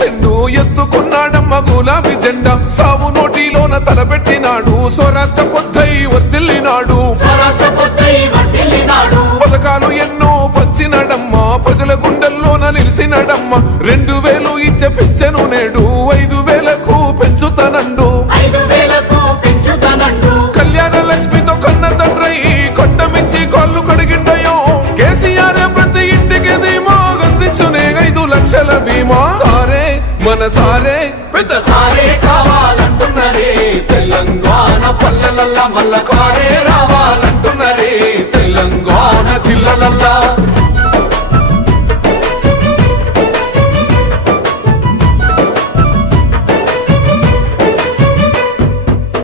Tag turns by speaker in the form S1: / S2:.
S1: చెండు ఎత్తుకున్నాడమ్మ గులాబీ జెండా. సావు నోటిలోన తలపెట్టినాడు స్వరాష్ట్ర పొద్దై వర్దిల్లినాడు
S2: వర్ధిల్లినాడు.
S1: పథకాలు ఎన్నో పంచినడమ్మ ప్రజల గుండెల్లోన నిలిచినడమ్మ రెండు వేలు ఇచ్చే పెంచెను నేడు ఐదు వేలకు పెంచుతానండు. లక్షల బీమా సారే మన సారే పెద్ద
S2: సారే కావాలంటున్నదే
S1: తెలంగాణ పల్లెలల్లా మల్ల కారే రావాలంటున్నరే. తెలంగాణ జిల్లలల్లా